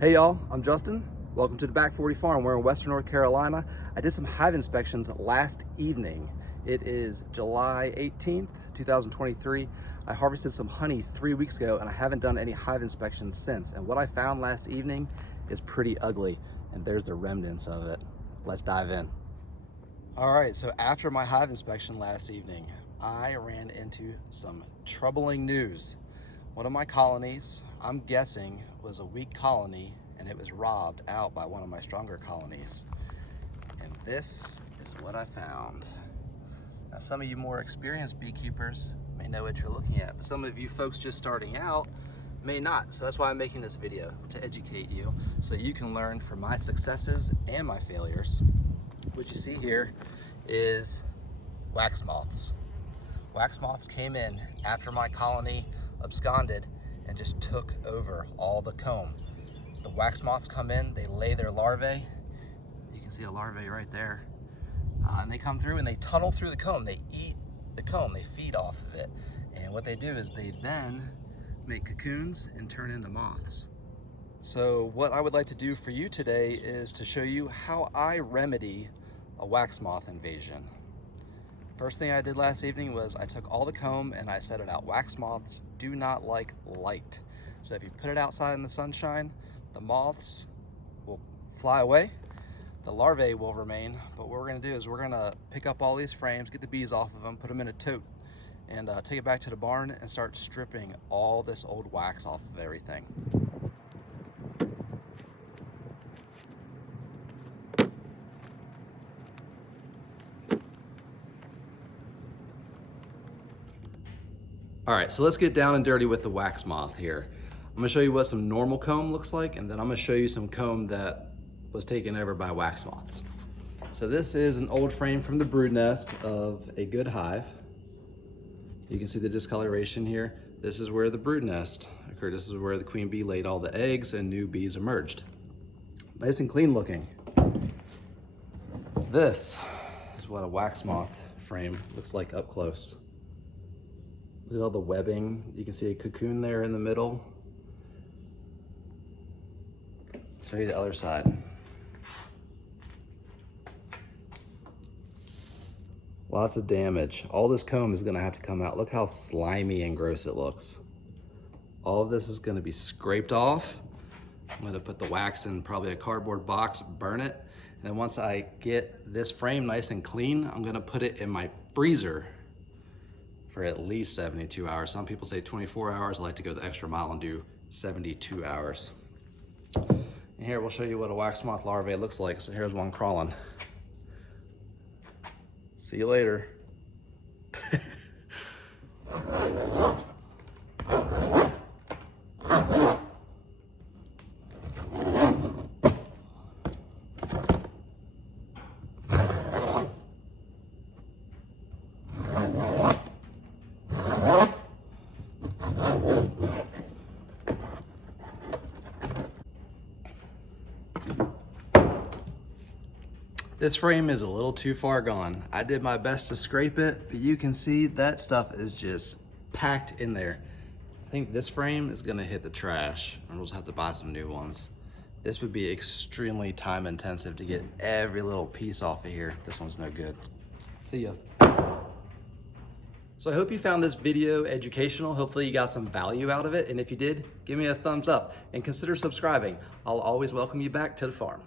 Hey y'all, I'm Justin. Welcome to the Back 40 Farm. We're in Western North Carolina. I did some hive inspections last evening. It is July 18th, 2023. I harvested some honey 3 weeks ago and I haven't done any hive inspections since. And what I found last evening is pretty ugly. And there's the remnants of it. Let's dive in. All right, so after my hive inspection last evening, I ran into some troubling news. One of my colonies, I'm guessing, was a weak colony and it was robbed out by one of my stronger colonies. And this is what I found. Now, some of you more experienced beekeepers may know what you're looking at, but some of you folks just starting out may not. So that's why I'm making this video, to educate you so you can learn from my successes and my failures. What you see here is wax moths. Wax moths came in after my colony absconded and just took over all the comb. The wax moths come in, they lay their larvae. You can see a larvae right there. And they come through and they tunnel through the comb. They eat the comb, they feed off of it. And what they do is they then make cocoons and turn into moths. So what I would like to do for you today is to show you how I remedy a wax moth invasion. First thing I did last evening was I took all the comb and I set it out. Wax moths do not like light. So if you put it outside in the sunshine, the moths will fly away. The larvae will remain, but what we're gonna do is we're gonna pick up all these frames, get the bees off of them, put them in a tote, and take it back to the barn and start stripping all this old wax off of everything. All right, so let's get down and dirty with the wax moth here. I'm gonna show you what some normal comb looks like, and then I'm gonna show you some comb that was taken over by wax moths. So this is an old frame from the brood nest of a good hive. You can see the discoloration here. This is where the brood nest occurred. This is where the queen bee laid all the eggs and new bees emerged. Nice and clean looking. This is what a wax moth frame looks like up close. Look at all the webbing. You can see a cocoon there in the middle. Show you the other side. Lots of damage. All this comb is gonna have to come out. Look how slimy and gross it looks. All of this is gonna be scraped off. I'm gonna put the wax in probably a cardboard box, burn it. And then once I get this frame nice and clean, I'm gonna put it in my freezer for at least 72 hours. Some people say 24 hours. I like to go the extra mile and do 72 hours. And here we'll show you what a wax moth larvae looks like. So here's one crawling. See you later. This frame is a little too far gone. I did my best to scrape it, but you can see that stuff is just packed in there. I think this frame is gonna hit the trash and we'll just have to buy some new ones. This would be extremely time intensive to get every little piece off of here. This one's no good. See ya. So I hope you found this video educational. Hopefully you got some value out of it. And if you did, give me a thumbs up and consider subscribing. I'll always welcome you back to the farm.